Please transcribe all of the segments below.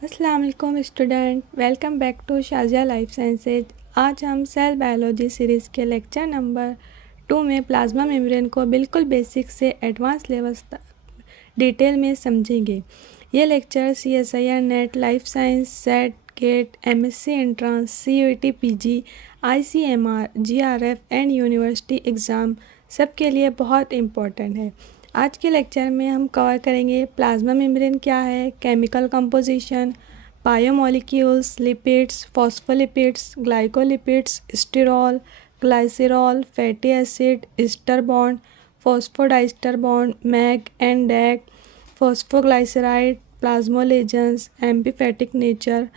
अस्सलाम वालेकुम student, welcome back to Shazia life sciences. आज हम सेल बायोलॉजी सीरीज़ के लेक्चर नंबर 2 में प्लाज्मा मेम्ब्रेन को बिल्कुल बेसिक से एडवांस लेवल्स तक डिटेल में समझेंगे। ये lecture CSIR NET, life science, SET, GATE, MSc entrance, CUET PG, ICMR, GRF and university exam सबके लिए बहुत इम्पोर्टेंट है। आज के लेक्चर में हम कवर करेंगे प्लाज्मा मेम्ब्रेन क्या है, chemical composition, biomolecules, lipids, phospholipids, glycolipids, sterol, glycerol, fatty acid, ester bond, phosphodiester bond, MAG and DAG, phosphoglyceride, plasmalogens, amphipathic nature.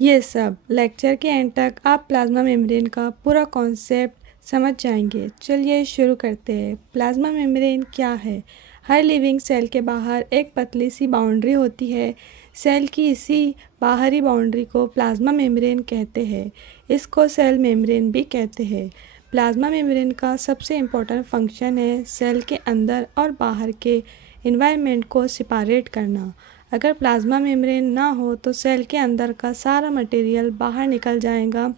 ये सब लेक्चर के एंड तक आप प्लाज्मा मेम्ब्रेन का पूरा कॉन्सेप्ट समझ जाएंगे। चलिए शुरू करते हैं। प्लाज्मा मेम्ब्रेन क्या है? हर लिविंग सेल के बाहर एक पतली सी बाउंड्री होती है। सेल की इसी बाहरी बाउंड्री को प्लाज्मा मेम्ब्रेन कहते हैं। इसको सेल मेम्ब्रेन भी कहते हैं। प्लाज्मा मेम्ब्रेन का सबसे इम्पोर्टेंट फंक्शन है सेल के अंदर और बाहर के इन्वायरमेंट को सेपरेट करना। अगर प्लाज्मा मेम्ब्रेन ना हो तो सेल के अंदर का सारा मटेरियल बाहर निकल जाएगा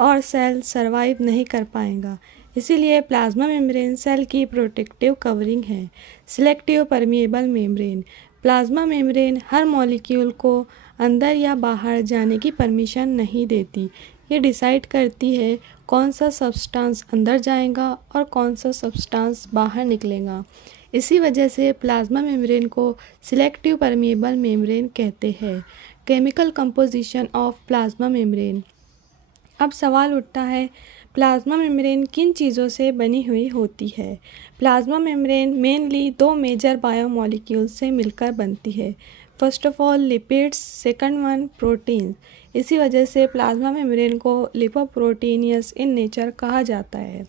और सेल सरवाइव नहीं कर पाएगा। इसीलिए प्लाज्मा मेम्ब्रेन सेल की प्रोटेक्टिव कवरिंग है। Selective permeable membrane. Plasma membrane हर मॉलिक्यूल को अंदर या बाहर जाने की परमिशन नहीं देती। ये डिसाइड करती है कौन सा सब्सटेंस अंदर जाएगा और कौन सा सब्सटेंस बाहर निकलेगा। इसी वजह से प्लाज्मा मेम्ब्रेन को सिलेक्टिव परमिएबल मेम्ब्रेन कहते हैं। Chemical composition of plasma membrane. अब सवाल उठता है, प्लाज्मा मेम्ब्रेन किन चीज़ों से बनी हुई होती है? प्लाज्मा मेम्ब्रेन मेनली दो मेजर बायोमॉलिक्यूल्स से मिलकर बनती है। First of all lipids, second one protein. इसी वजह से प्लाज्मा मेम्ब्रेन को लिपोप्रोटीनियस इन नेचर कहा जाता है।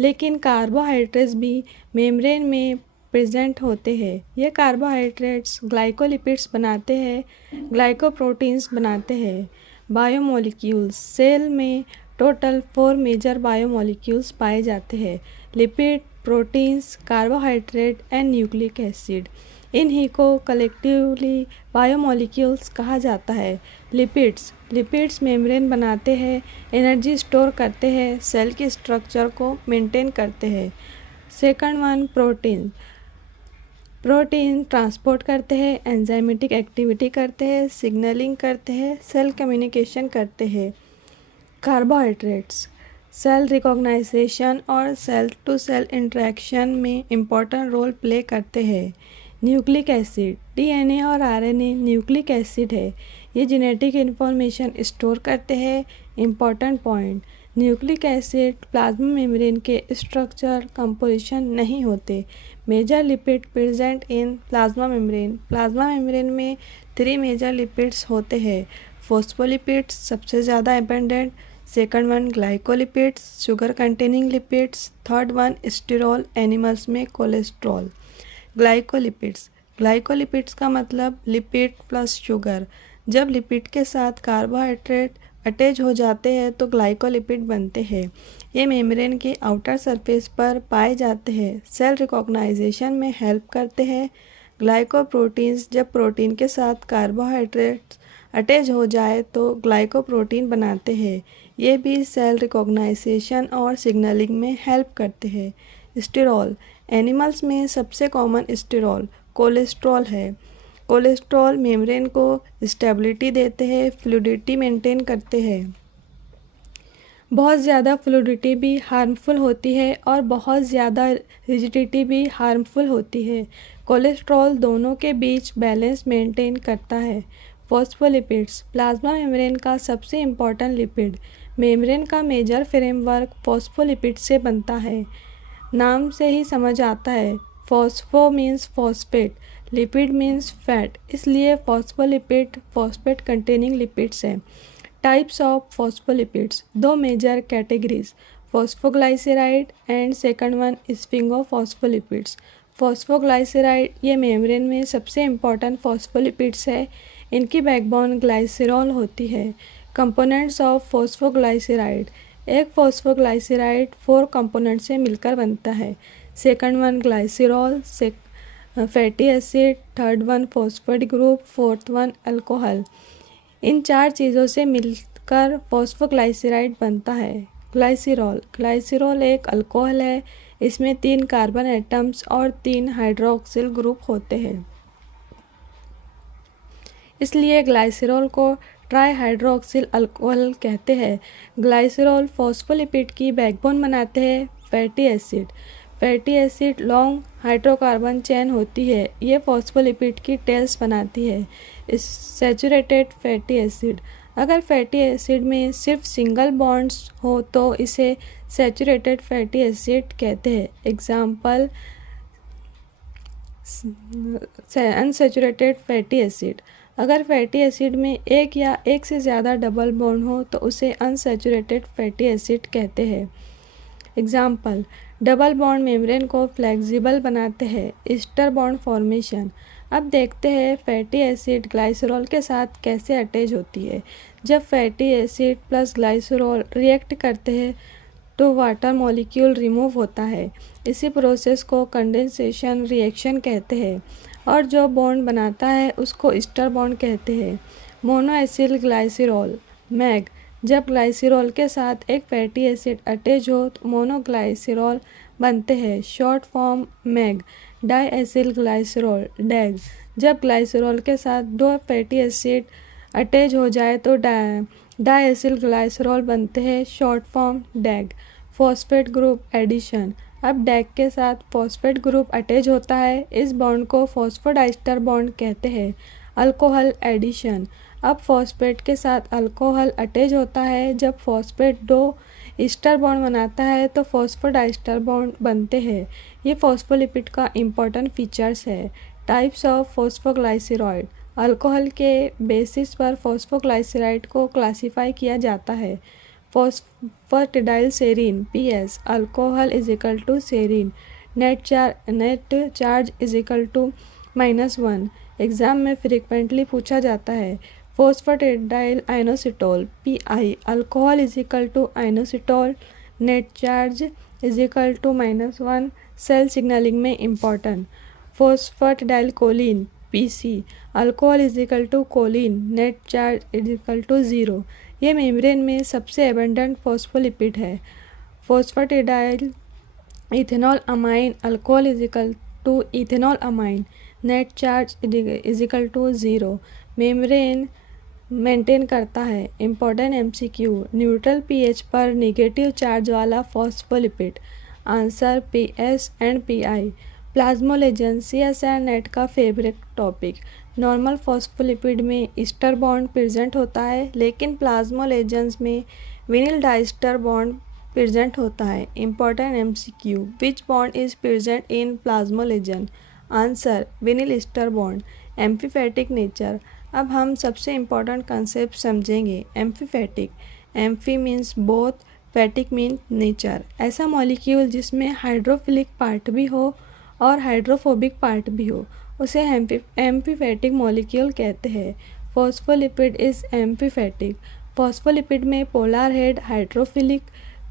लेकिन कार्बोहाइड्रेट्स भी मेम्ब्रेन में प्रेजेंट होते हैं। ये कार्बोहाइड्रेट्स ग्लाइकोलिपिड्स बनाते हैं, ग्लाइकोप्रोटीन्स बनाते हैं। बायोमोलिक्यूल्स। सेल में टोटल 4 मेजर बायोमोलिक्यूल्स पाए जाते हैं। Lipid, proteins, carbohydrate and nucleic acid. इन्हीं को कलेक्टिवली बायोमोलिक्यूल्स कहा जाता है। लिपिड्स मेम्ब्रेन बनाते हैं, एनर्जी स्टोर करते हैं, सेल की स्ट्रक्चर को मेंटेन करते हैं। सेकंड वन प्रोटीन ट्रांसपोर्ट करते हैं, एंजाइमेटिक एक्टिविटी करते हैं, सिग्नलिंग करते हैं, सेल कम्युनिकेशन करते हैं। कार्बोहाइड्रेट्स सेल रिकॉग्नाइजेशन और सेल टू सेल इंटरेक्शन में इम्पॉर्टेंट रोल प्ले करते हैं। न्यूक्लिक एसिड DNA और RNA न्यूक्लिक एसिड है। ये जेनेटिक इन्फॉर्मेशन स्टोर करते हैं। Important point, nucleic acid plasma membrane के स्ट्रक्चर कंपोजिशन नहीं होते। Major lipid present in plasma membrane. Plasma membrane में 3 मेजर लिपिड्स होते हैं। फॉस्फोलिपिड्स सबसे ज़्यादा abundant, second one glycolipids sugar containing lipids, third one स्टिरॉल animals में कोलेस्ट्रॉल। ग्लाइकोलिपिड्स का मतलब लिपिड प्लस शुगर। जब लिपिड के साथ कार्बोहाइड्रेट अटैच हो जाते हैं तो ग्लाइकोलिपिड बनते हैं। ये मेम्ब्रेन के आउटर सरफेस पर पाए जाते हैं। सेल रिकॉग्नाइजेशन में हेल्प करते हैं। ग्लाइकोप्रोटीन्स जब प्रोटीन के साथ कार्बोहाइड्रेट्स अटैच हो जाए तो ग्लाइकोप्रोटीन बनाते हैं। ये भी सेल रिकॉग्नाइजेशन और सिग्नलिंग में हेल्प करते हैं। स्टिरॉल एनिमल्स में सबसे कॉमन स्टिरॉल कोलेस्ट्रॉल है। कोलेस्ट्रॉल मेम्ब्रेन को स्टेबिलिटी देते हैं, फ्लूइडिटी मेंटेन करते हैं। बहुत ज़्यादा फ्लूइडिटी भी हार्मफुल होती है और बहुत ज़्यादा रिजिडिटी भी हार्मफुल होती है। कोलेस्ट्रॉल दोनों के बीच बैलेंस मेंटेन करता है। फॉस्फोलिपिड्स प्लाज्मा मेम्ब्रेन का सबसे इम्पॉर्टेंट लिपिड। मेम्ब्रेन का मेजर फ्रेमवर्क फॉस्फोलिपिड से बनता है। नाम से ही समझ आता है, phospho means phosphate, lipid means fat, इसलिए फॉस्फोलिपिड फॉस्फेट कंटेनिंग लिपिड्स हैं। Types of phospholipids, 2 major categories, phosphoglyceride and second one sphingophospholipids. Phosphoglyceride ये मेम्ब्रेन में सबसे इम्पॉर्टेंट फॉस्फोलिपिड्स है। इनकी बैकबोन ग्लाइसरॉल होती है। कंपोनेंट्स ऑफ फॉस्फोग्लाइसराइड, एक फॉस्फोग्लाइसराइड 4 कंपोनेंट से मिलकर बनता है। Second one glycerol, fatty acid, third one phosphate group, fourth one alcohol. इन 4 चीज़ों से मिलकर फॉस्फोग्लाइसराइड बनता है। ग्लाइसिरॉल एक अल्कोहल है। इसमें 3 कार्बन एटम्स और 3 हाइड्रोक्सिल ग्रुप होते हैं, इसलिए ग्लाइसिरॉल को ट्राईहाइड्रोक्सिल अल्कोहल कहते हैं। ग्लाइसिरॉल फॉस्फोलिपिड की बैकबोन बनाते हैं। Fatty acid long hydrocarbon chain होती है, ये फॉस्फोलिपिड की टेल्स बनाती है। सैचुरेटेड फैटी एसिड, अगर फैटी एसिड में सिर्फ सिंगल बॉन्ड्स हो तो इसे सैचुरेटेड फैटी एसिड कहते हैं। एग्जाम्पल अनसैचुरेटेड फैटी एसिड, अगर फैटी एसिड में एक या एक से ज़्यादा डबल बॉन्ड हो तो उसे अनसैचुरेटेड फैटी एसिड कहते हैं। एग्जाम्पल, डबल बॉन्ड मेम्ब्रेन को फ्लेक्सिबल बनाते हैं। Ester bond formation. अब देखते हैं फैटी एसिड ग्लाइसरॉल के साथ कैसे अटैच होती है। जब fatty acid plus glycerol react करते हैं तो वाटर मॉलिक्यूल रिमूव होता है। इसी प्रोसेस को कंडेंसेशन रिएक्शन कहते हैं और जो बॉन्ड बनाता है उसको ईस्टर बॉन्ड कहते हैं। मोनोएसिल ग्लाइसरॉल मैग, जब ग्लाइसरॉल के साथ एक फैटी एसिड अटैच हो तो मोनोग्लाइसरॉल बनते हैं, शॉर्ट फॉर्म मैग। डाईएसिल ग्लाइसरॉल डैग, जब ग्लाइसरॉल के साथ 2 फैटी एसिड अटैच हो जाए तो डाईएसिल ग्लाइसरॉल बनते हैं, short form डैग। Phosphate group addition, अब डैग के साथ फॉस्फेट ग्रुप अटैच होता है, इस बॉन्ड को फॉस्फोडाइस्टर बॉन्ड कहते हैं। अल्कोहल एडिशन, अब फॉस्फेट के साथ अल्कोहल अटैच होता है, जब फॉस्फेट 2 ईस्टर बॉन्ड बनाता है तो फॉस्फोडाइस्टर बॉन्ड बनते हैं। ये फॉस्फोलिपिड का इम्पॉर्टेंट फीचर्स है। टाइप्स ऑफ फॉस्फोग्लाइसराइड, अल्कोहल के बेसिस पर फॉस्फोग्लाइसराइड को क्लासीफाई किया जाता है। Phosphatidyl serine PS, alcohol is equal to serine, net charge is equal to -1। Exam में फ्रिक्वेंटली पूछा जाता है। Phosphatidyl inositol PI, alcohol is equal to inositol, net charge is equal to -1, cell signalling में important. Phosphatidyl choline PC, alcohol is equal to choline, net charge is equal to 0। ये membrane में सबसे abundant phospholipid है। Phosphatidyl ethanol amine, alcohol is equal to ethanol amine, net charge is equal to 0। Membrane maintain करता है। Important MCQ, neutral pH पर negative charge वाला phospholipid. Answer PS and PI। Plasmalogens CS and NET का favourite topic. Normal phospholipid में ester bond present होता है, लेकिन प्लाज्मोलेजेंस में विनिल डाइस्टर बॉन्ड प्रेजेंट होता है। Important MCQ, which bond is present in plasmalogen? Answer vinyl ester bond. Amphipathic nature, अब हम सबसे इम्पॉर्टेंट कंसेप्ट समझेंगे। Amphipathic, amphi means both, pathic mean nature. ऐसा मॉलिक्यूल जिसमें हाइड्रोफिलिक पार्ट भी हो और हाइड्रोफोबिक पार्ट भी हो उसे एम्फीफैटिक मॉलिक्यूल कहते हैं। Phospholipid is amphipathic. फॉस्फोलिपिड में polar head hydrophilic,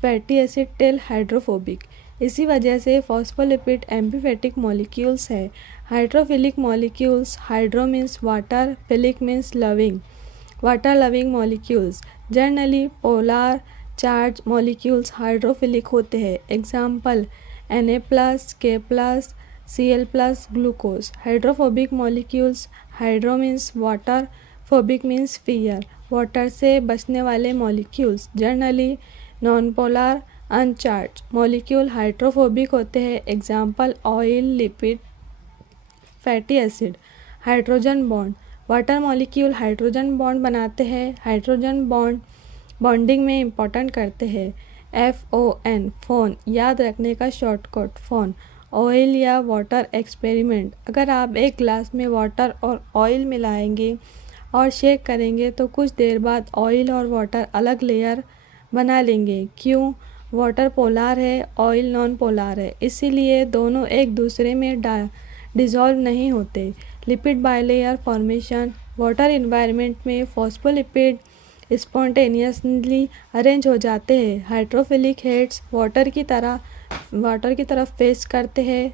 fatty acid tail hydrophobic. इसी वजह से फॉस्फोलिपिड एम्फीफैटिक मॉलिक्यूल्स है। Hydrophilic molecules, hydro means water, philic means loving, water loving molecules. Generally polar charge molecules hydrophilic होते हैं। Example Na+, K+, Cl+, glucose. Hydrophobic molecules, hydro means water, phobic means fear, water से बचने वाले molecules. Generally non polar uncharged molecule hydrophobic होते हैं। Example oil, lipid, fatty acid. Hydrogen bond, water molecule hydrogen bond बनाते हैं। Hydrogen bond bonding में important करते हैं। FON, फोन, याद रखने का शॉर्टकट फोन। ऑयल या वाटर एक्सपेरिमेंट, अगर आप एक ग्लास में वाटर और ऑयल मिलाएंगे और शेक करेंगे तो कुछ देर बाद ऑयल और वाटर अलग लेयर बना लेंगे। क्यों? वाटर पोलर है, ऑयल नॉन पोलर है, इसीलिए दोनों एक दूसरे में डिज़ोल्व नहीं होते। Lipid bilayer formation, water environment में फॉस्फोलिपिड स्पॉन्टेनियसली अरेंज हो जाते हैं। हाइड्रोफिलिक हेड्स वाटर की तरफ फेस करते हैं।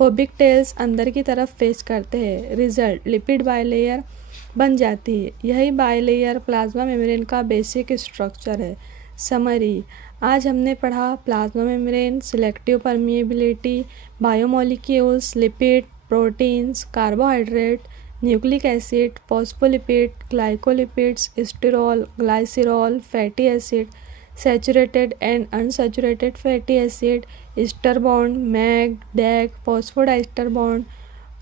फोबिक टेल्स अंदर की तरफ फेस करते हैं। रिजल्ट, लिपिड बाइलेयर बन जाती है। यही बाइलेयर प्लाज्मा मेम्ब्रेन का बेसिक स्ट्रक्चर है। समरी, आज हमने पढ़ा plasma membrane, selective permeability, biomolecules, lipid, proteins, carbohydrate, nucleic acid, phospholipid, glycolipids, sterol, glycerol, fatty acid, saturated and unsaturated fatty acid, ester bond, MAG, DAG, phosphodiester bond,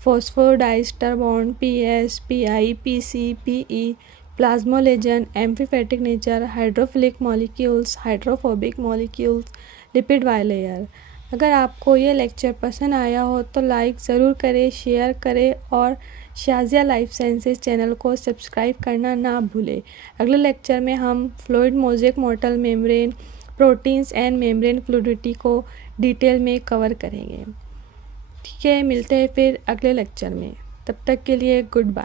phosphodiester bond, PS, PI, PC, PE, plasmalogen, amphipathic nature, hydrophilic molecules, hydrophobic molecules, lipid bilayer. अगर आपको ये lecture पसंद आया हो तो like ज़रूर करें, share करें और शाजिया लाइफ साइंसेज चैनल को सब्सक्राइब करना ना भूलें। अगले लेक्चर में हम fluid mosaic mortar membrane, proteins and membrane fluidity को डिटेल में कवर करेंगे। ठीक है, मिलते हैं फिर अगले लेक्चर में। तब तक के लिए गुड बाय।